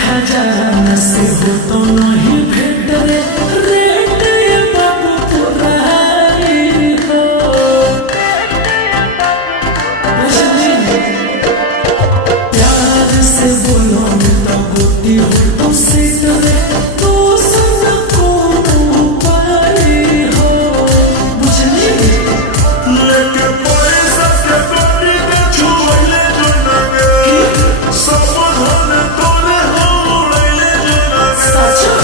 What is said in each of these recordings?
खजाना से हो तो नहीं भेट रे रेट ये बाबू पुरानी हो प्यार से बोलो तो गोती हो तो सीट रे तो संग को पारी हो बुझली लेके पैसा के गोरी के छुले जो नगे सब धन तोरे हो उड़ैले जो नगे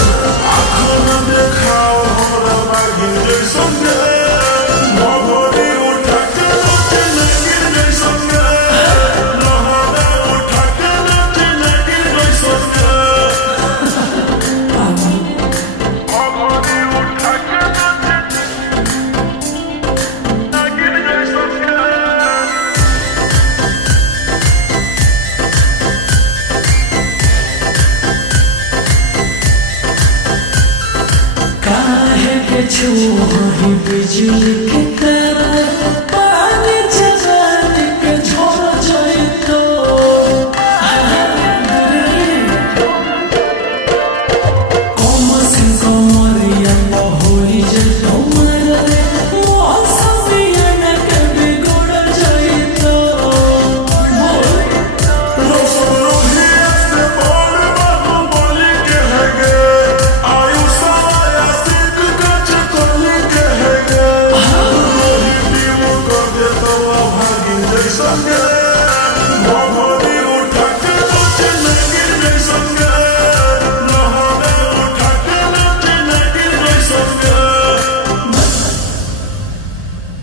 आँखों न देखाओ हमरा बागी जैसन गे भगोरी उठा के नाचे लगी जैसन गे लहरा उठा के नाचे लगी जैसन गे भगोरी उठा के नाचे लगी जैसन गे काहे के छुही बिजली के